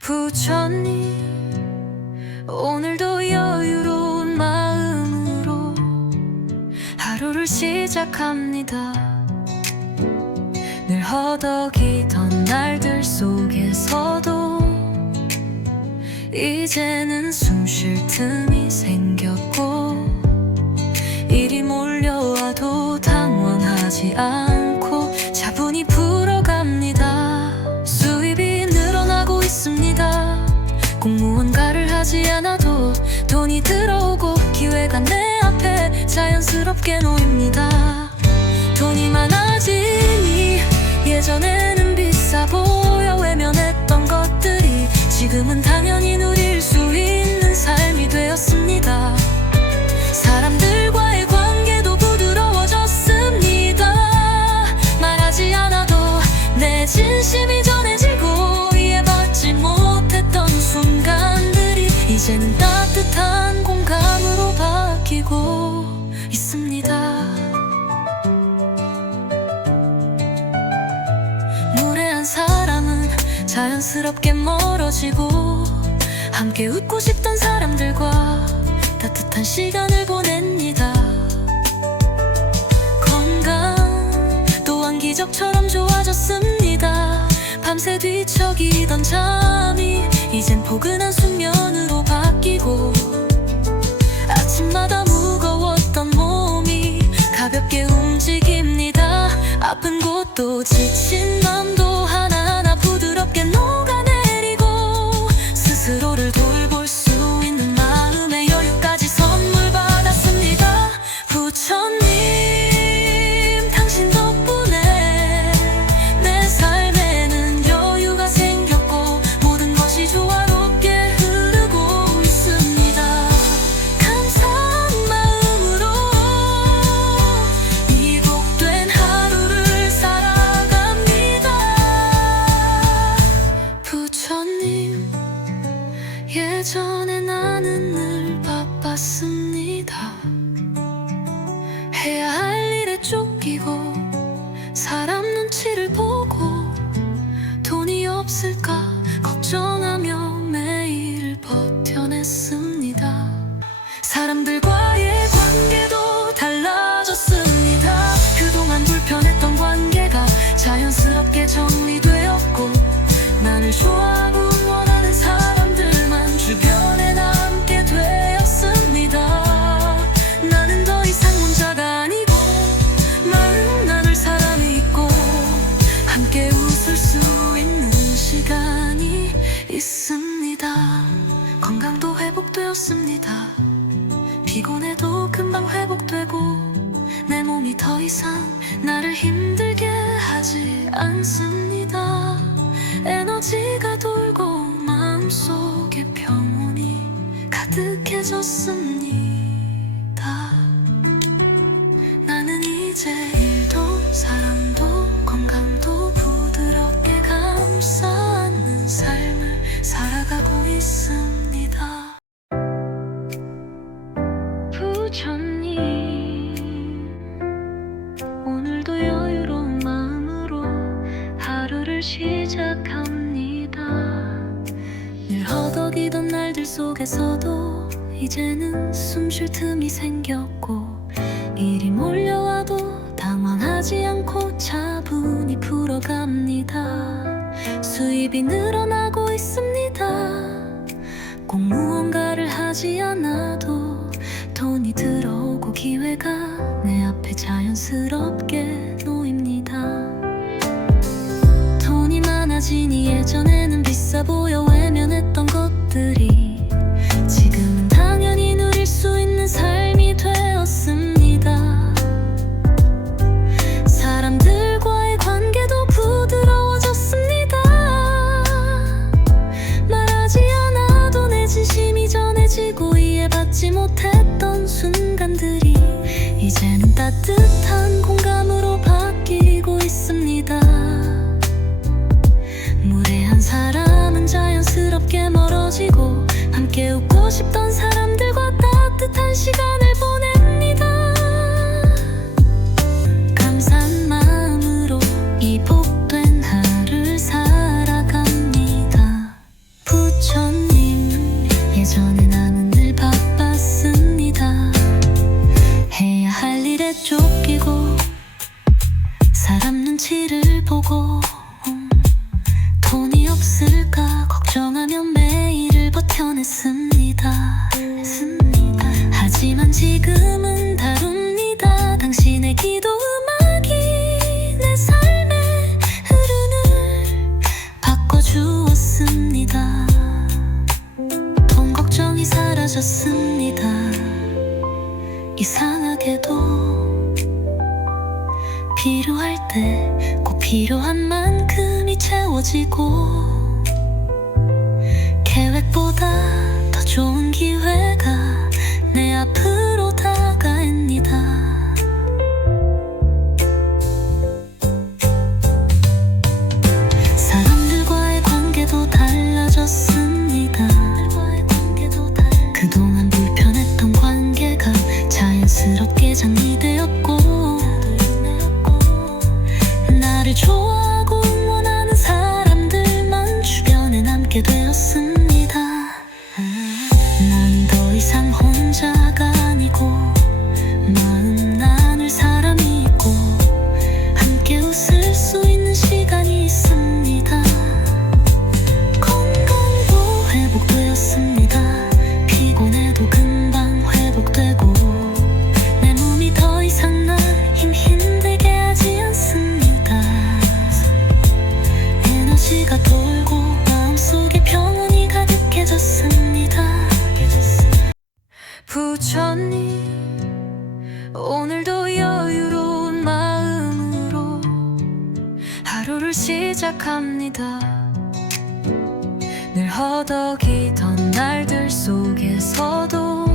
부처님, 오늘도 여유로운 마음으로 하루를 시작합니다. 늘 허덕이던 날들 속에서도 이제는 숨 쉴 틈이 생겼고, 일이 몰려와도 당황하지 않고 차분히 풀어갑니다. 수입이 늘어나고 있습니다. 공무원가를 하지 않아도 돈이 들어오고 기회가 내 앞에 자연스럽게 놓입니다. 돈이 많아지니 예전에는 비싸 보여 외면했던 것들이 지금은 당연히 누릴 수 있는 삶이 되었습니다. 사람들과의 관계도 부드러워졌습니다. 말하지 않아도 내 진심이 전해지고 이해받지 못했던 순간들이 이제는 따뜻한 공감으로 바뀌고 있습니다. 무례한 사람은 자연스럽게 멀어지고, 함께 웃고 싶던 사람들과 따뜻한 시간을 보냅니다. 건강 또한 기적처럼 좋아졌습니다. 밤새 뒤척이던 잠이 이젠 포근한 숙면으로 바뀌고, 아침마다 무거웠던 몸이 가볍게 움직입니다. 아픈 곳도 지친 맘도 하나하나 부드럽게 녹아내리고, 스스로를 돌볼 수 있는 마음의 여유까지 선물 받았습니다. 부처님, 당신 덕분에 내 삶에는 여유가 생겼고 모든 것이 조화롭게 흐르고 있습니다. 감사한 마음으로 이 복된 하루를 살아갑니다. 부처님, 예전에 나는 늘 바빴습니다. 해야 할 일에 쫓기고 사람 눈치를 보고 돈이 없을까 걱정하며 매일 버텨냈습니다. 사람들과의 관계도 달라졌습니다. 그동안 불편했던 관계가 자연스럽게 정리되었고, 나를 좋아하고 원하는 사람들만 주변에 남게 되었습니다. 나는 더 이상 혼자가 아니고 마음 나눌 사람이 있고, 함께 웃을 수 있는 시간이 있습니다. 건강도 회복되었습니다. 피곤해도 금방 회복되고, 내 몸이 더 이상 나를 힘들게 하지 않습니다. 에너지가 돌고 마음속에 평온이 가득해졌습니다. 나는 이제 일도 사람도 건강도 부드럽게 감싸 안는 삶을 살아가고 있습니다. 부처님, 오늘도 여유로운 마음으로 하루를 시작합니다. 늘 허덕이던 날들 속에서도 이제는 숨 쉴 틈이 생겼고, 일이 몰려와도 당황하지 않고 차분히 풀어갑니다. 수입이 늘어나고 있습니다. 공무원가를 하지 않아도 돈이 들어오고 기회가 내 앞에 자연스럽게 놓입니다. 돈이 많아지니 예전에는 비싸 보여 외면했던 것들이 지금은 당연히 누릴 수 있는 삶이 되었습니다. 사람들과의 관계도 부드러워졌습니다. 말하지 않아도 내 진심이 전해지고 이해받지 못했던 순간들이 이제는 따뜻한 공감으로 바뀌고 있습니다. 무례한 사람은 자연스럽게 멀어지고, 함께 웃고 싶던 사람들과 따뜻한 시간을 보냅니다. 감사한 마음으로 이 복된 하루를 살아갑니다. 걱정하며 매일을 버텨냈습니다. 하지만 지금은 다릅니다. 당신의 기도 음악이 내 삶의 흐름을 바꿔주었습니다. 돈 걱정이 사라졌습니다. 이상하게도 필요할 때 꼭 필요한 만큼이 채워지고 계획보다 더 좋은 기회가 내 앞으로 다가옵니다. 사람들과의 관계도 달라졌습니다. 그동안 불편했던 관계가 자연스럽게 정리되었고 나를 좋아하고 응원하는 사람들만 주변에 남게 되었습니다. 난 더 이상 혼자가 아니고 마음 나눌 사람이 있고 함께 웃을 수 있는 시간이 있습니다. 건강도 회복되었습니다. 피곤해도 금방 회복되고 내 몸이 더 이상 날 힘들게 하지 않습니다. 에너지가 돌고 마음속에 평온이 가득해졌습니다. 부처님, 오늘도 여유로운 마음으로 하루를 시작합니다. 늘 허덕이던 날들 속에서도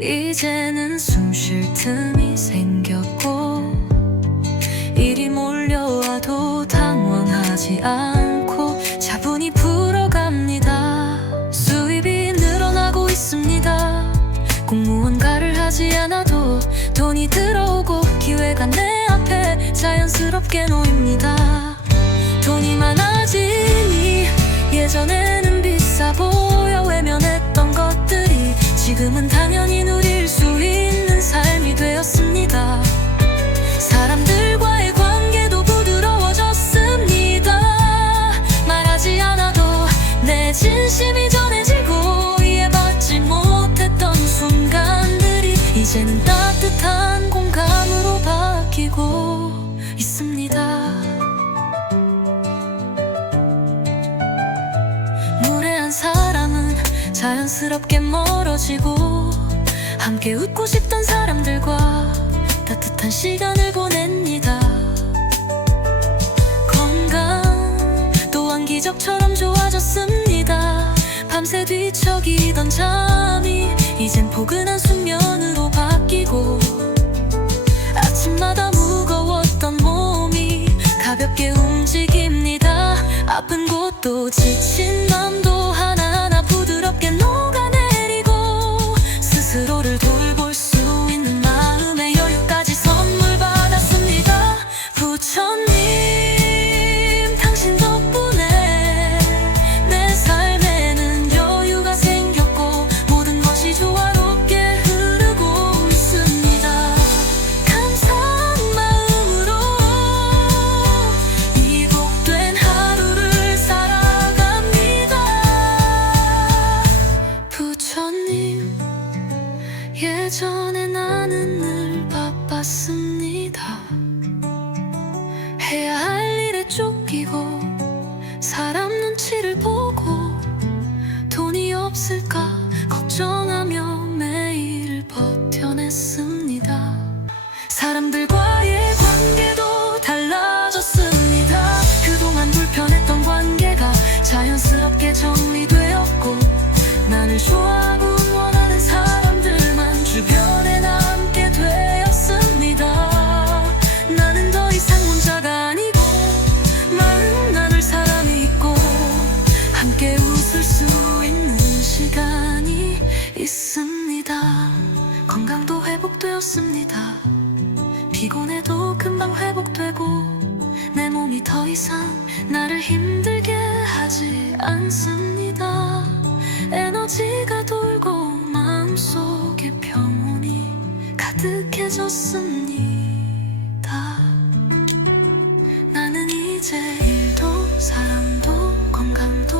이제는 숨 쉴 틈이 생겼고 일이 몰려와도 당황하지 않고 차분히 풀어갑니다. 수입이 늘어나고 있습니다. 공무원가를 하지 않아도 돈이 들어오고 기회가 내 앞에 자연스럽게 놓입니다. 돈이 많아지니 예전에는 비싸 보여 외면했던 것들이 지금은 당연히 누릴 수 있는 삶이 되었습니다. 사람들과의 관계도 부드러워졌습니다. 말하지 않아도 내 진심이 전해지고 이해받지 못했던 순간들이 이제는 따뜻한 공감으로 바뀌고 있습니다. 무례한 사람은 자연스럽게 멀어지고 함께 웃고 싶던 사람들과 따뜻한 시간을 보냅니다. 건강 또한 기적처럼 좋아졌습니다. 밤새 뒤척이던 잠이 이젠 포근한 숙면으로 바뀌고 아침마다 무거웠던 몸이 가볍게 움직입니다. 아픈 곳도 지친 맘도 하나하나 부드럽게 녹아내리고 스스로를 돌볼 수 있는 마음의 여유까지 선물 받았습니다. 부처님, 당신 덕분에 내 삶에는 여유가 생겼고 모든 것이 조화롭게 흐르고 있습니다. 감사한 마음으로 이 복된 하루를 살아갑니다. 부처님, 예전에 나는 늘 바빴습니다. 해야 할 일에 쫓기고 사람 눈치를 보고 돈이 없을까 걱정하며 매일을 버텨냈습니다. 사람들과의 관계도 달라졌습니다. 그동안 불편했던 관계가 자연스럽게 정리되었고 나를 좋아하고 응원하는 사람들만 주변에 남게 되었습니다. 나는 더 이상 혼자가 아니고 마음 나눌 사람이 있고 함께 웃을 수 있는 시간이 있습니다. 건강도 회복되었습니다. 피곤해도 금방 회복되고 내 몸이 더 이상 나를 힘들게 하지 않습니다. 에너지가 돌고 마음속에 평온이 가득해졌습니다. 나는 이제 일도 사람도 건강도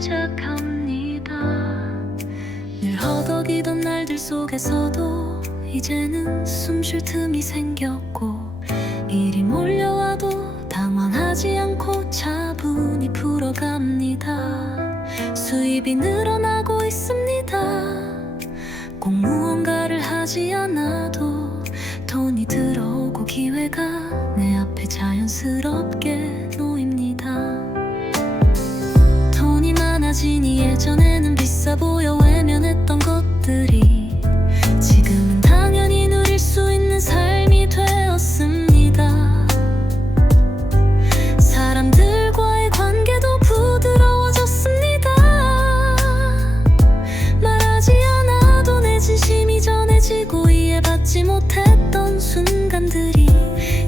시작합니다. 늘 허덕이던 날들 속에서도 이제는 숨 쉴 틈이 생겼고, 일이 몰려와도 당황하지 않고 차분히 풀어갑니다. 수입이 늘어나고 있습니다. 꼭 무언가를 하지 않아도 돈이 들어오고 기회가 내 앞에 자연스럽게 놓입니다. 돈이 많아지니 예전에는 비싸 보여 외면했던 것들이 지금은 당연히 누릴 수 있는 삶이 되었습니다. 사람들과의 관계도 부드러워졌습니다. 말하지 않아도 내 진심이 전해지고 이해받지 못했던 순간들이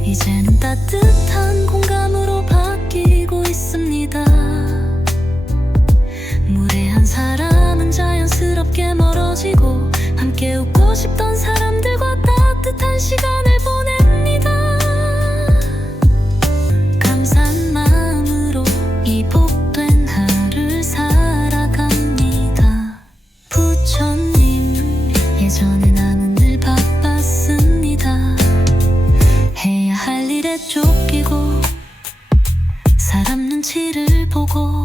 이제는 따뜻한 공감으로 바뀌고 있습니다. 무례한 사람은 자연스럽게 멀어지고, 함께 웃고 싶던 사람들과 따뜻한 시간을 보냅니다. 감사한 마음으로 이 복된 하루를 살아갑니다. 부처님, 예전에 나는 늘 바빴습니다. 해야 할 일에 쫓기고 사람 눈치를 보고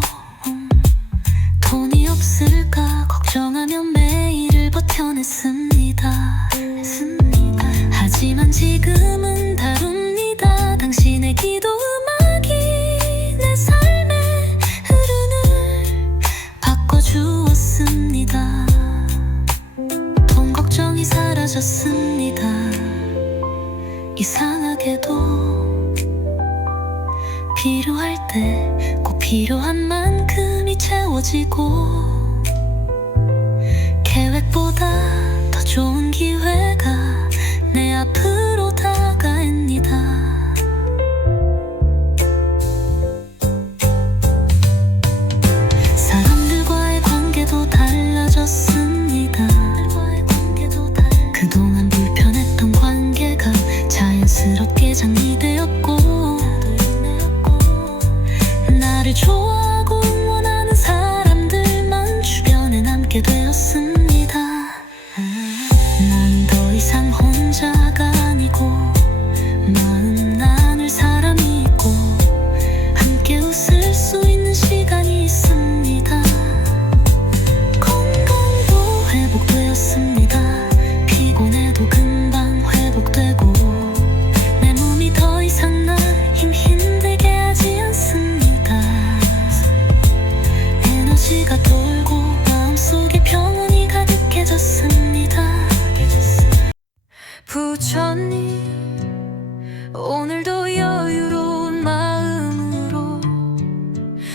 돈이 없을까 걱정하며 매일을 버텨냈습니다. 하지만 지금은 다릅니다. 당신의 기도 음악이 내 삶의 흐름을 바꿔주었습니다. 돈 걱정이 사라졌습니다. 이상하게도 필요할 때 꼭 필요한 만큼이 채워지고, 계획보다 더 좋은 기회가 내 앞으로 다가옵니다. 사람들과의 관계도 달라졌습니다. 그동안 불편했던 관계가 자연스럽게 정리되었고, 나를 좋아하고 응원하는 사람들만 주변에 남게 되었습니다. 난 더 이상 혼자가 아니고 마음 나눌 사람이 있고, 함께 웃을 수 있는 시간이 있습니다. 건강도 회복되었습니다. 피곤해도 금방 회복되고, 내 몸이 더 이상 날 힘들게 하지 않습니다. 에너지가 돌고 마음속에 평온이 가득해졌습니다. 부처님, 오늘도 여유로운 마음으로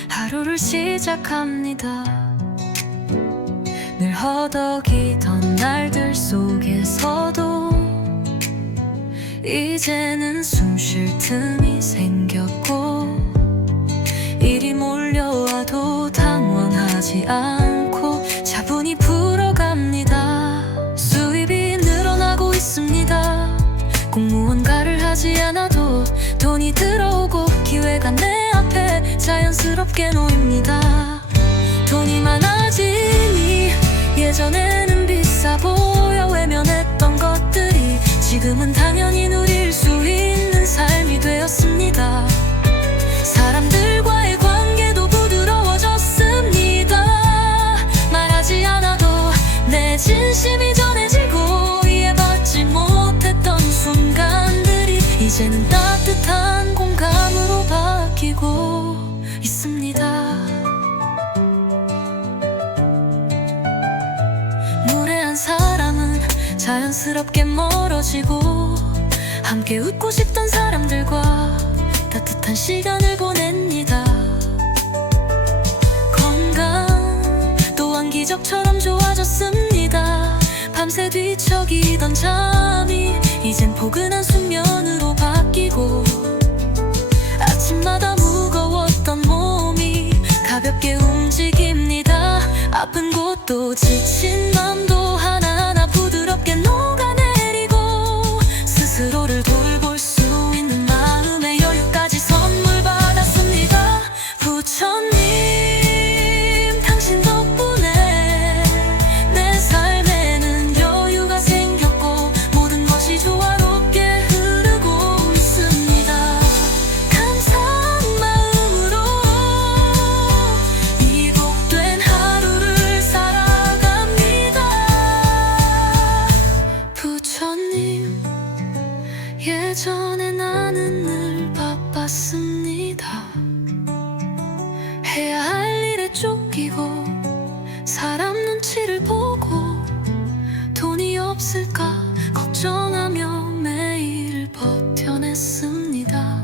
하루를 시작합니다. 늘 허덕이던 날들 속에서도 이제는 숨 쉴 틈이 생겼고, 일이 몰려와도 당황하지 않고 차분히 풀어갑니다. 수입이 늘어나고 있습니다. 꼭 무언가를 하지 않아도 돈이 들어오고 기회가 내 앞에 자연스럽게 놓입니다. 돈이 많아지니 예전에는 비싸 보여 외면했던 것들이 지금은 당연히 누릴 수 있는 삶이 되었습니다. 사람들과의 관계도 부드러워졌습니다. 말하지 않아도 내 진심이 전해지고 이해받지 못했던 순간들이 이제는 따뜻한 공감으로 바뀌고 있습니다. 무례한 사람은 자연스럽게 멀어지고, 함께 웃고 싶던 사람들과 따뜻한 시간을 보냅니다. 건강 또한 기적처럼 좋아졌습니다. 밤새 뒤척이던 잠이 이젠 포근한 숙면으로 바뀌고, 아침마다 무거웠던 몸이 가볍게 움직입니다. 아픈 곳도 지친 맘도 하나하나 부드럽게 녹아내리고, 스스로를 돌볼 수 있는 마음의 여유까지 선물 받았습니다. 부처님, 쫓기고 사람 눈치를 보고 돈이 없을까 걱정하며 매일 버텨냈습니다.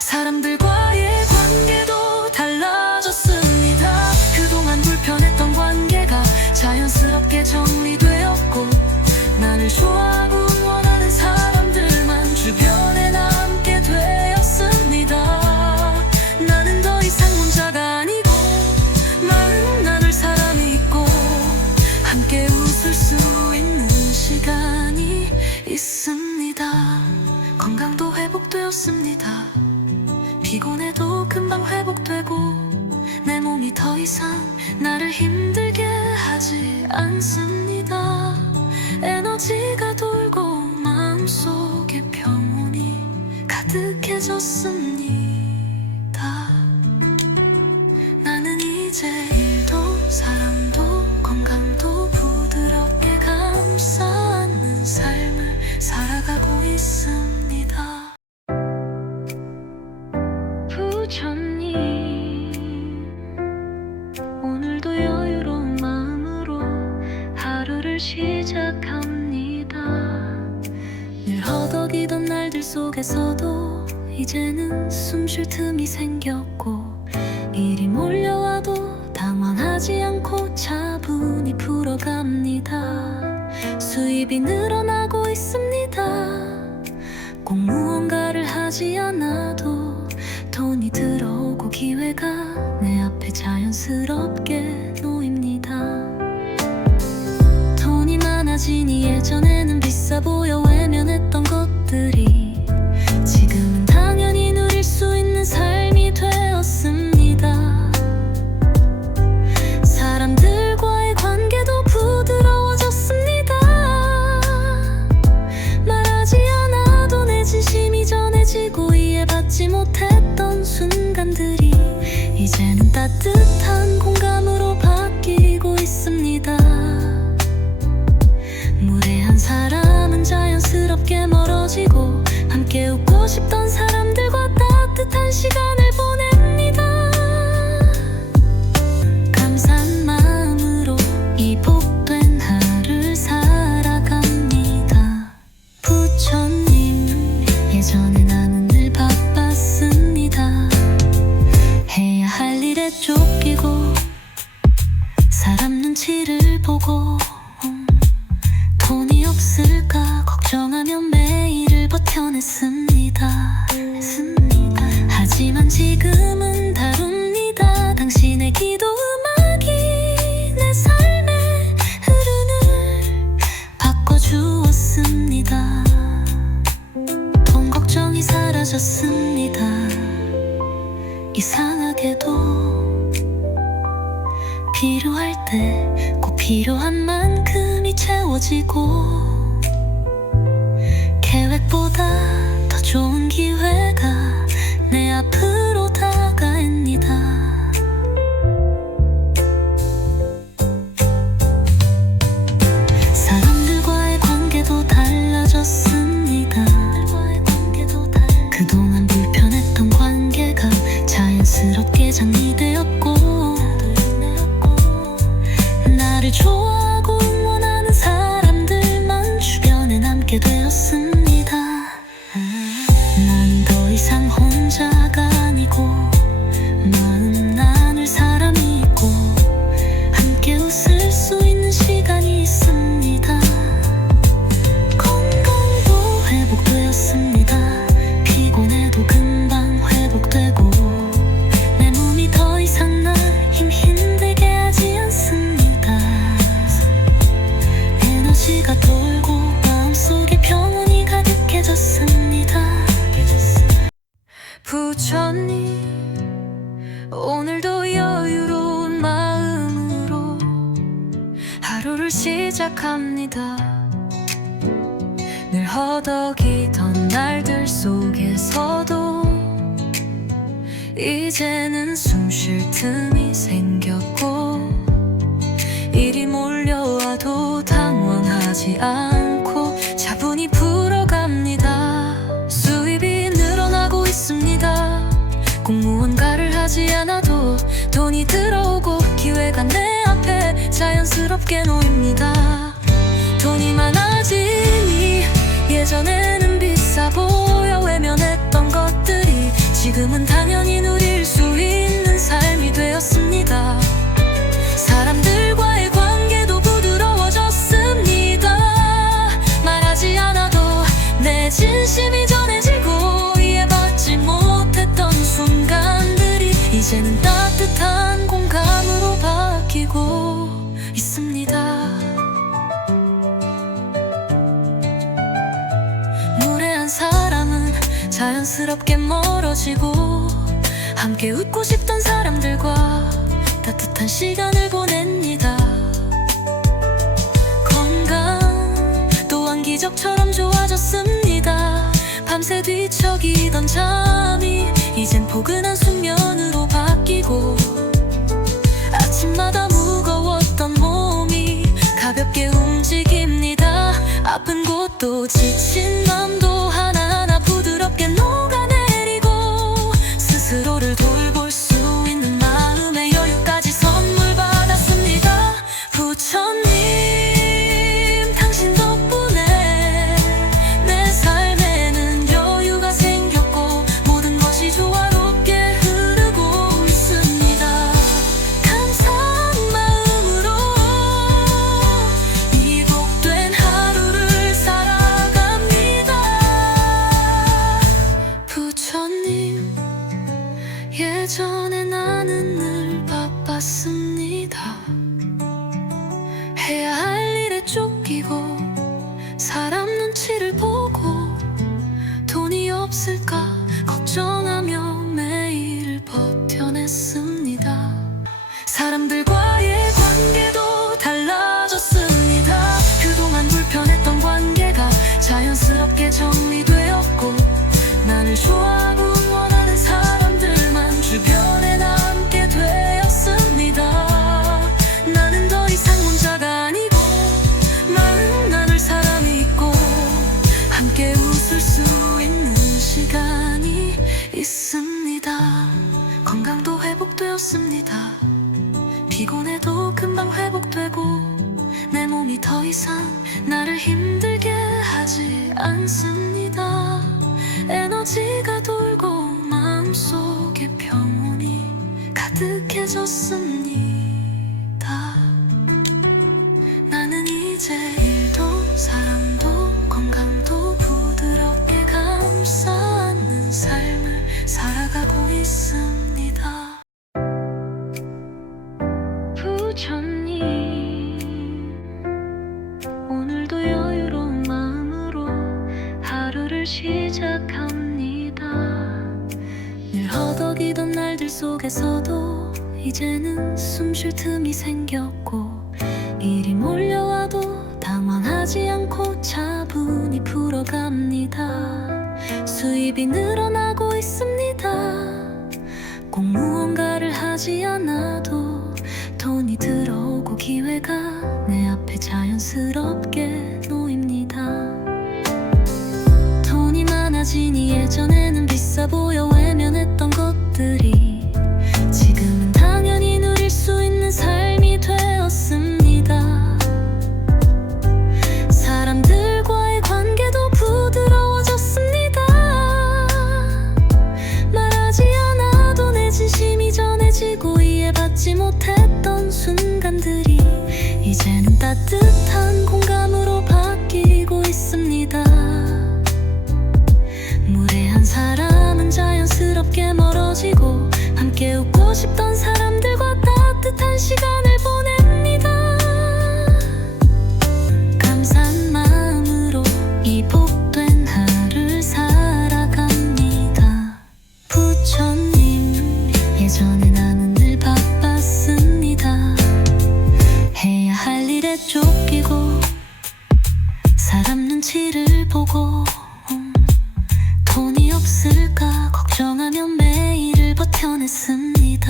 사람들과의 관계도 달라졌습니다. 그동안 불편했던 관계가 자연스럽게 정리되었고 나를 좋아하고 응원하는 사람들만 주변에 남게 되었습니다. 나는 더 이상 혼자가 아니고 마음 나눌 사람이 있고 함께 웃을 수 있는 시간이 있습니다. 건강도 회복되었습니다. 피곤해도 금방 회복되고 내 몸이 더 이상 나를 힘들게 하지 않습니다. 에너지가 돌고 마음속에 평온이 가득해졌습니다. 나는 이제 일도 사람도 건강도 부드럽게 감싸 안는 삶을 살아가고 있습니다. 부처님, 오늘도 여유로운 마음으로 하루를 시작합니다. 늘 허덕이던 날들 속에서도 이제는 숨 쉴 틈이 생겼고 일이 몰려와도 당황하지 않고 차분히 풀어갑니다. 수입이 늘어나고 있습니다. 꼭 무언가를 하지 않아도 돈이 들어오고 기회가 내 앞에 자연스럽게 놓입니다. 돈이 많아지니 예전에는 비싸 보여 외면했던 것들이 지금은 당연히 누릴 수 있는 삶이 되었습니다. 사람들과의 관계도 부드러워졌습니다. 말하지 않아도 내 진심이 전해지고 이해받지 못했던 순간들이 이제는 따뜻한 공감으로 바뀌고 있습니다. 무례한 사람은 자연스럽게 멀어지고 함께 웃고 싶던 사람들과 따뜻한 시간을 보냅니다. 감사한 마음으로 이 복된 하루를 살아갑니다. 부처님, 예전에 나는 늘 바빴습니다. 해야 할 일에 쫓기고 사람 눈치를 보고 돈이 없을까 걱정하며 매일을 버텨냈습니다. 하지만 지금은 다릅니다. 당신의 기도 음악이 내 삶의 흐름을 바꿔주었습니다. 돈 걱정이 사라졌습니다. 이상하게도 필요할 때 꼭 필요한 만큼이 채워지고 계획보다 더 좋은 기회가 내 앞으로 다가옵니다. 사람들과의 관계도 달라졌습니다. 그동안 불편했던 관계가 자연스럽게 정리되었고 나를 좋아하고 응원하는 사람들만 주변에 남게 되었습니다. 나는 더 이상 혼자가 아니고 마음 나눌 사람이 있고 함께 웃을 수 있는 시간이 있습니다. 건강도 회복되었습니다. 피곤해도 금방 회복되고 내 몸이 더 이상 날 힘들게 하지 않습니다. 에너지가 돌고 마음속에 평온이 가득해졌습니다. 부처님, 오늘도 여유로운 마음으로 하루를 시작합니다. 늘 허덕이던 날들 속에서도 이제는 숨 쉴 틈이 생겼고 일이 몰려와도 당황하지 않고 차분히 풀어갑니다. 수입이 늘어나고 있습니다. 꼭 무언가를 하지 않아도 돈이 들어오고 기회 기회가 내 앞에 자연스럽게 놓입니다. 돈이 많아지니 예전에는 비싸 보여 외면했던 것들이 지금은 당연히 누릴 수 있는 삶이 되었습니다. 사람들과의 관계도 부드러워졌습니다. 말하지 않아도 내 진심이 전해지고 이해받지 못했던 순간들이 이제는 따뜻한 공감으로 바뀌고 있습니다. 무례한 사람은 자연스럽게 멀어지고 함께 웃고 싶던 사람들과 따뜻한 시간을 보냅니다. 건강 또한 기적처럼 좋아졌습니다. 밤새 뒤척이던 잠이 이젠 포근한 숙면으로 바뀌고 아침마다 무거웠던 몸이 가볍게 움직입니다. 아픈 곳도 지친 맘도 하나하나 부드럽게 녹아내리고 스스로를 돌볼 수 있는 마음의 여유까지 선물 받았습니다. 부처님, 당신 덕분에 내 삶에는 여유가 생겼고 모든 것이 조화롭게 흐르고 있습니다. 감사한 마음으로 이 복된 하루를 살아갑니다. 부처님, 예전에 나는 늘 바빴습니다. 해야 할 일에 쫓기고 사람 눈치를 보고 돈이 없을까 걱정하며 매일 버텨냈습니다. 사람들과의 관계도 달라졌습니다. 그동안 불편했던 관계가 자연스럽게 정리되었고 나를 좋아하고 원하는 사람들만 주변에 남게 되었습니다. 나는 더 이상 혼자가 아니고 만나는 사람이 있고 함께 웃을 수 있는 시간이 있습니다. 건강도 회복되었습니다. 피곤해도 금방 회복되고 내 몸이 더 이상 나를 힘들게 하지 않습니다. 에너지가 돌고 마음속에 평온이 가득해졌습니다. 나는 이제 일도 사람도 건강도 부드럽게 감싸 안는 삶을 살아가고 있습니다. 부처님, 오늘도 여유로운 마음으로 하루를 시작합니다. 늘 허덕이던 날들 속에서도 이제는 숨 쉴 틈이 생겼고 일이 몰려와도 당황하지 않고 차분히 풀어갑니다. 수입이 늘어나고 있습니다. 꼭 무언가를 하지 않아도 돈이 들어오고 기회가 내 앞에 자연스럽게 놓입니다. 돈이 많아지니 예전에는 비싸 보여 외면했던 것들이 지금은 당연히 누릴 수 있는 삶이 되었습니다. 사람들과의 관계도 부드러워졌습니다. 말하지 않아도 내 진심이 전해지고 이해받지 못했던 순간들이 이제는 따뜻한 공감으로 바뀌고 있습니다. 무례한 사람은 자연스럽게 멀어지고 함께 웃고 싶던 사람들과 따뜻한 시간을 보냅니다. 감사한 마음으로 이 복된 하루를 살아갑니다. 부처님, 예전에 나는 늘 바빴습니다. 해야 할 일에 쫓기고 사람 눈치를 보고 돈이 없을까 걱정하며 매일을 버텨냈습니다.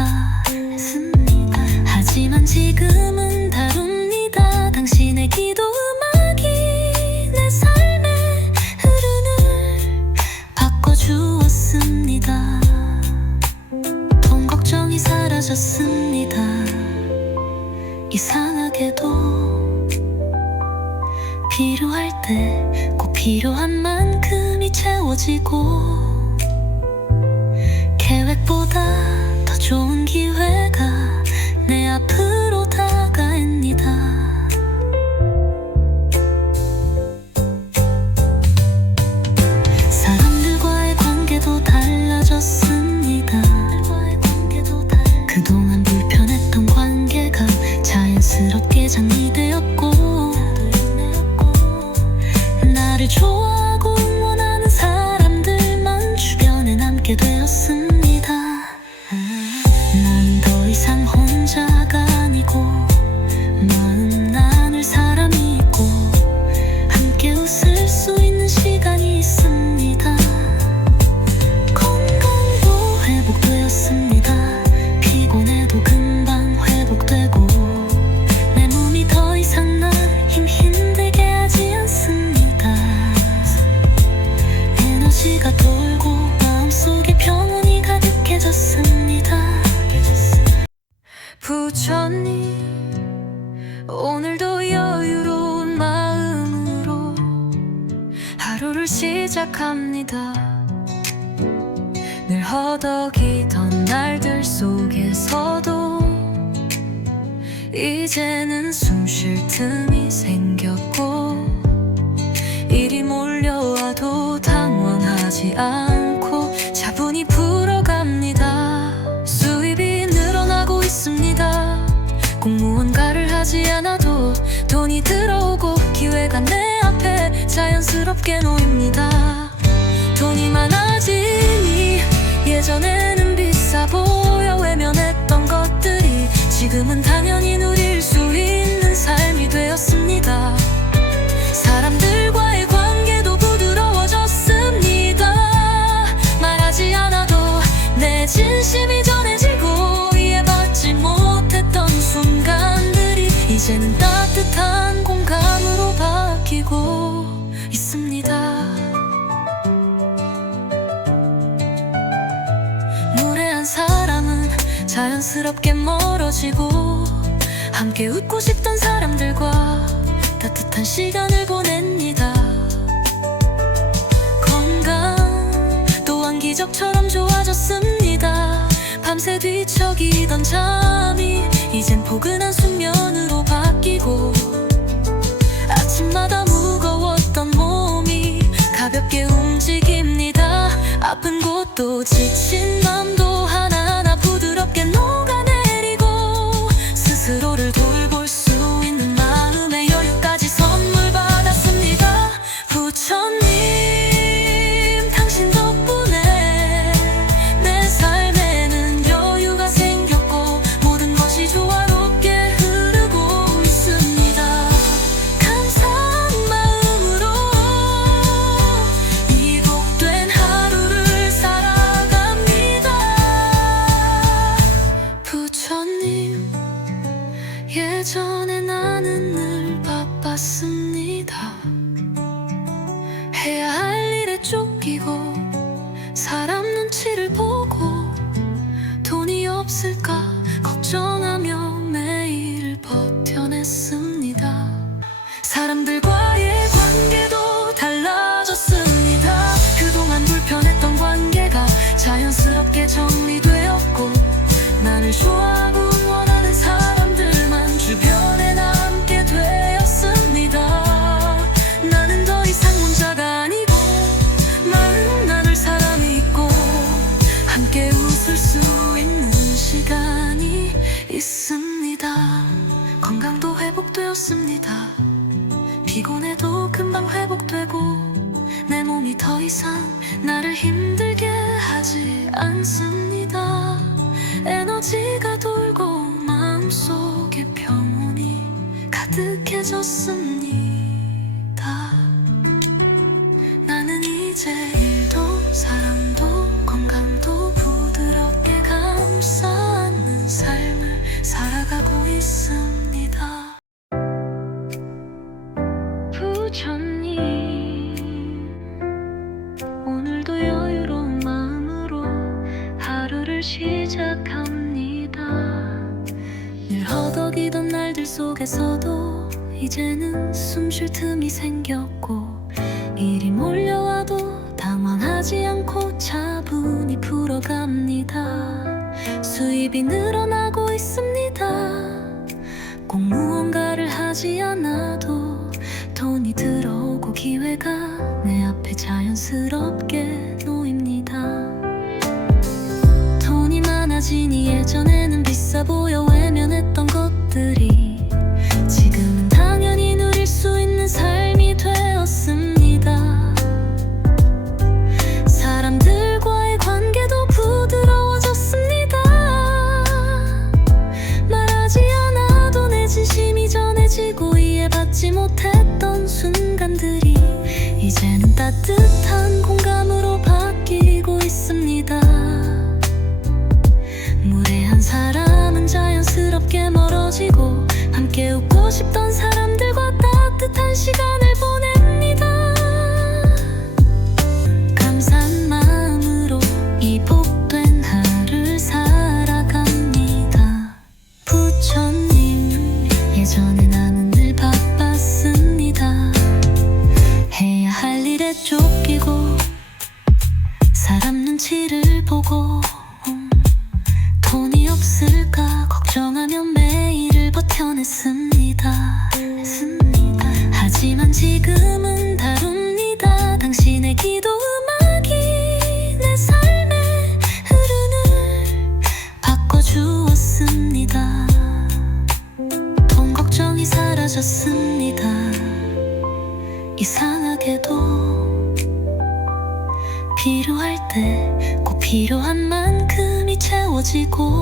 하지만 지금은 다릅니다. 당신의 기도 음악이 내 삶의 흐름을 바꿔주었습니다. 돈 걱정이 사라졌습니다. 이상하게도 필요할 때 꼭 필요한 만큼이 채워지고 계획보다 더 좋은 기회가 내 앞으로 다가옵니다. 사람들과의 관계도 달라졌습니다. 그동안 불편했던 관계가 자연스럽게 정리되었고 나를 좋아하고 응원하는 사람들만 주변에 남게 되었습니다. 난 더 이상 혼자가 아니고 마음 나눌 사람이 있고 함께 웃을 수 있는 시간이 있습니다. 건강도 회복되었습니다. 피곤해도 금방 회복되고 내 몸이 더 이상 날 힘들게 하지 않습니다. 에너지가 돌고 마음속에 평온이 가득해졌습니다. 부처님, 오늘도 여유로운 마음으로 하루를 시작합니다. 늘 허덕이던 날들 속에서도 이제는 숨 쉴 틈이 생겼고 일이 몰려와도 당황하지 않고 차분히 풀어갑니다. 수입이 늘어나고 있습니다. 공무원가를 하지 않아도 돈이 들어오고 기회가 내 앞에 자연스럽게 놓입니다. 돈이 많아지니 예전에는 비싸 보여 외면했던 것들이 지금은 당연히 누릴 수 있는 삶이 되었습니다. 사람들과의 관계도 부드러워졌습니다. 말하지 않아도 내 진심이 전해지고 이해받지 못했던 순간들이 이제는 따뜻한 공감으로 바뀌고 있습니다. 무례한 사람은 자연스럽게 멀어지고 함께 웃고 싶던 사람들과 따뜻한 시간을 보냅니다. 건강 또한 기적처럼 좋아졌습니다. 밤새 뒤척이던 잠이 이젠 포근한 숙면으로 바뀌고 아침마다 무거웠던 몸이 가볍게 움직입니다. 아픈 곳도 지친 맘도 하나하나 부드럽게 녹아내리고 스스로를 돌볼 수 있는 마음의 여유까지 선물 받았습니다. 부처님, 당신 덕분에 내 삶에는 여유가 생겼고 모든 것이 조화롭게 흐르고 있습니다. 감사한 마음으로 이 복된 하루를 살아갑니다. 부처님, 예전에 나는 늘 바빴습니다. 해야 할 일에 쫓기고 사람 눈치를 보고 돈이 없을까 걱정하며 매일 버텨냈습니다. 사람들과의 관계도 달라졌습니다. 그동안 불편했던 관계가 자연스럽게 정리되었고 나를 좋아하고 응원하는 사람들만 주변에 남게 되었습니다. 나는 더 이상 혼자가 아니고 마음 나눌 사람이 있고 함께 웃을 수 있는 시간이 있습니다. 건강도 회복되었습니다. 피곤해도 금방 회복되고 내 몸이 더 이상 나를 힘들게 하지 않습니다. 에너지가 돌고 마음속에 평온이 가득해졌습니다. 나는 이제 일도 사람도 건강도 부드럽게 감싸 안는 삶을 살아가고 있습니다. 부처님, 오늘도 여유로운 마음으로 하루를 시작합니다. 늘 허덕 허덕이던 날들 속에서도 이제는 숨 쉴 틈이 생겼고, 일이 몰려와도 당황하지 않고 차분히 풀어갑니다. 수입이 늘어나고 있습니다. 꼭 무언가를 하지 않아도 돈이 들어오고 기회가 내 앞에 자연스럽게 놓입니다. 돈이 많아지니 예전에는 비싸 보여 외면했던 것들이 지금은 당연히 누릴 수 있는 삶이 되었습니다. 사람들과의 관계도 부드러워졌습니다. 말하지 않아도 내 진심이 전해지고 이해받지 못했던 순간들이 이제는 따뜻한 공감으로 바뀌고 있습니다. 무례한 사람은 자연스럽게 멀어지고 함께 웃고 싶던 사람들과 따뜻한 시간을 보냅니다. 감사한 마음으로 이 복된 하루를 살아갑니다. 부처님, 예전에 나는 늘 바빴습니다. 해야 할 일에 쫓기고 사람 눈치를 보고 돈이 없을까 걱정하며 매일을 버텨냈습니다. 하지만 지금은 다릅니다. 당신의 기도 음악이 내 삶의 흐름을 바꿔주었습니다. 돈 걱정이 사라졌습니다. 이상하게도 필요할 때 꼭 필요한 만큼이 채워지고